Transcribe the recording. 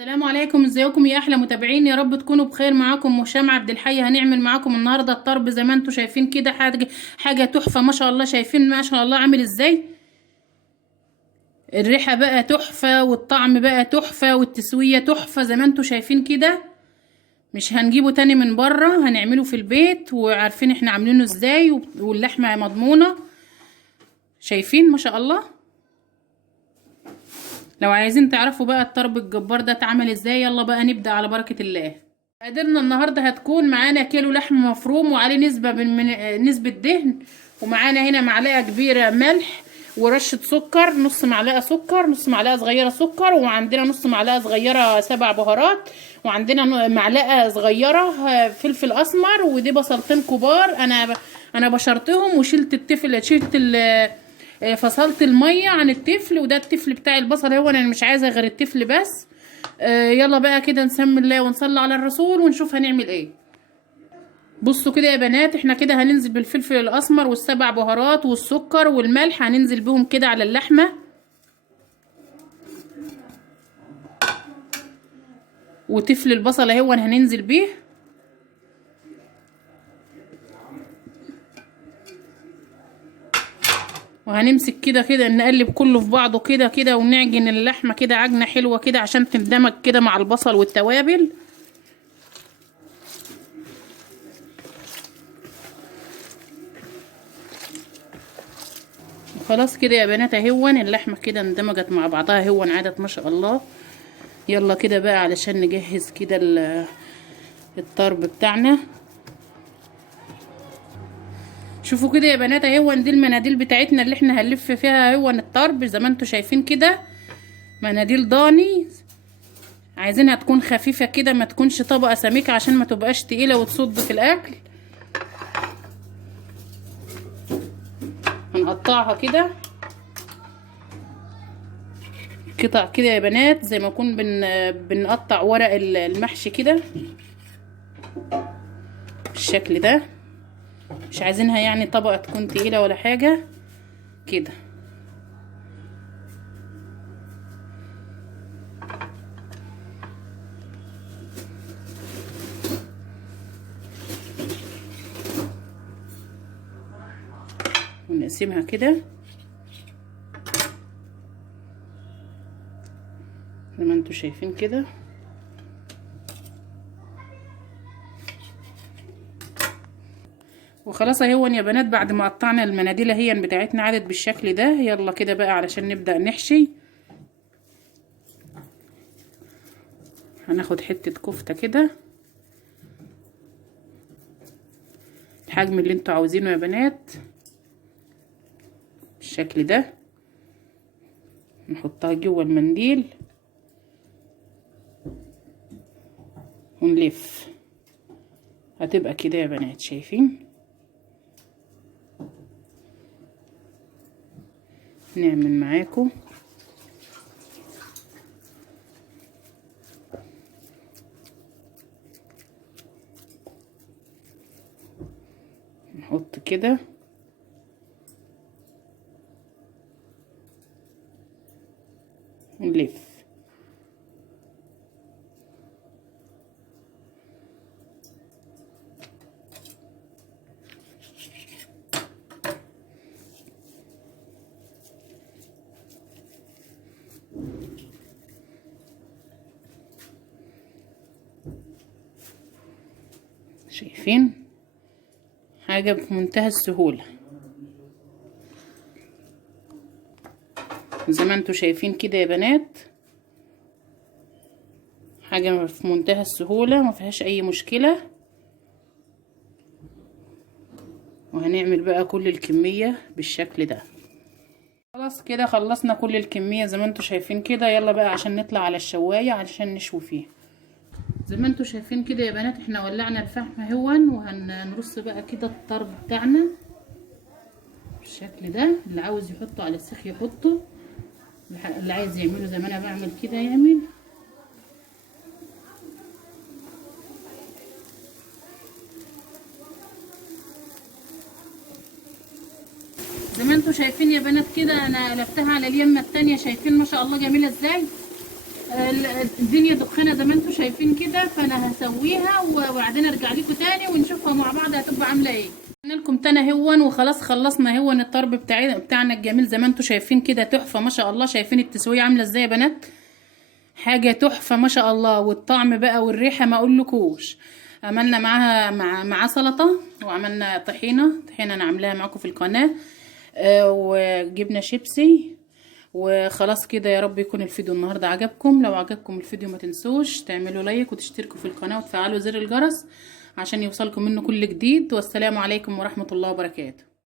السلام عليكم، ازيكم يا احلى متابعين؟ يا رب تكونوا بخير. معاكم هشام عبد الحي. هنعمل معاكم النهارده الطرب زي ما انتم شايفين كده. حاجه تحفه ما شاء الله. شايفين ما شاء الله عامل ازاي؟ الريحه بقى تحفه، والطعم بقى تحفه، والتسويه تحفه زي ما انتم شايفين كده. مش هنجيبه تاني من بره، هنعمله في البيت وعارفين احنا عاملينه ازاي، واللحمه مضمونه. شايفين ما شاء الله. لو عايزين تعرفوا بقى الطرب الجبار ده اتعمل ازاي، يلا بقى نبدأ على بركة الله. قدرنا النهارده هتكون معانا كيلو لحم مفروم وعليه نسبة من نسبة دهن، ومعانا هنا معلقة كبيرة ملح، ورشة سكر، نص معلقة سكر، نص معلقة صغيرة سكر، وعندنا نص معلقة صغيرة سبع بهارات، وعندنا معلقة صغيرة فلفل اسمر، ودي بصلتين كبار. انا بشرتهم وشلت التفل، فصلت الميه عن التفل، وده التفل بتاع البصل. هو انا مش عايزه غير التفل بس. يلا بقى كده نسمي الله ونصلي على الرسول ونشوف هنعمل ايه. بصوا كده يا بنات، احنا كده هننزل بالفلفل الاسمر والسبع بهارات والسكر والملح، هننزل بهم كده على اللحمه، وتفل البصل اهو هننزل بيه. وهنمسك كده كده نقلب كله في بعضه كده كده، ونعجن اللحمه كده عجنه حلوه كده عشان تندمج كده مع البصل والتوابل. خلاص كده يا بنات اهون اللحمه كده اندمجت مع بعضها، هون عادت ما شاء الله. يلا كده بقى علشان نجهز كده الطرب بتاعنا. شوفوا كده يا بنات اهون دي المناديل بتاعتنا اللي احنا هنلف فيها هون الطرب زي ما انتم شايفين كده. مناديل ضاني، عايزينها تكون خفيفه كده، ما تكونش طبقه سميكه عشان ما تبقاش تقيله وتصد في الاكل. هنقطعها كده قطع كده يا بنات، زي ما نكون بنقطع ورق المحشي كده بالشكل ده. مش عايزينها يعني طبقة تكون تقيلة ولا حاجة كده. ونقسمها كده زي ما انتوا شايفين كده. وخلاص اهون يا بنات بعد ما قطعنا المناديل هي بتاعتنا عادت بالشكل ده. يلا كده بقى علشان نبدأ نحشي. هناخد حتة كفتة كده الحجم اللي انتوا عاوزينه يا بنات بالشكل ده، نحطها جوه المنديل ونلف. هتبقى كده يا بنات شايفين. نعمل معاكم نحط كده ونلف. شايفين حاجة بمنتهى السهولة زي ما انتوا شايفين كده يا بنات. حاجة في منتهى السهولة ما فيهاش اي مشكلة. وهنعمل بقى كل الكمية بالشكل ده. خلاص كده خلصنا كل الكمية زي ما انتوا شايفين كده. يلا بقى عشان نطلع على الشواية علشان نشوي فيه. زي ما انتوا شايفين كده يا بنات احنا ولعنا الفحم هون، وهنرص بقى كده الطرب بتاعنا بالشكل ده. اللي عاوز يحطه على السيخ يحطه، اللي عايز يعمله زي ما انا بعمل كده يعمل. زي ما انتوا شايفين يا بنات كده انا قلبتها على اليمه التانية. شايفين ما شاء الله جميله ازاي. الدنيا دخانه زي ما انتم شايفين كده، فانا هسويها وبعدين ارجع لكم تاني ونشوفها مع بعض هتبقى عامله ايه. قلنا لكم تاني هون وخلاص خلصنا هون الطرب بتاعنا الجميل زي ما انتم شايفين كده، تحفه ما شاء الله. شايفين التسويه عامله ازاي يا بنات؟ حاجه تحفه ما شاء الله. والطعم بقى والريحه ما اقولكوش. عملنا معاها مع سلطه، وعملنا طحينه انا عاملاها معاكم في القناه. وجبنا شيبسي وخلاص كده. يا رب يكون الفيديو النهارده عجبكم. لو عجبكم الفيديو ما تنسوش تعملوا لايك وتشتركوا في القناه وتفعلوا زر الجرس عشان يوصلكم منه كل جديد. والسلام عليكم ورحمه الله وبركاته.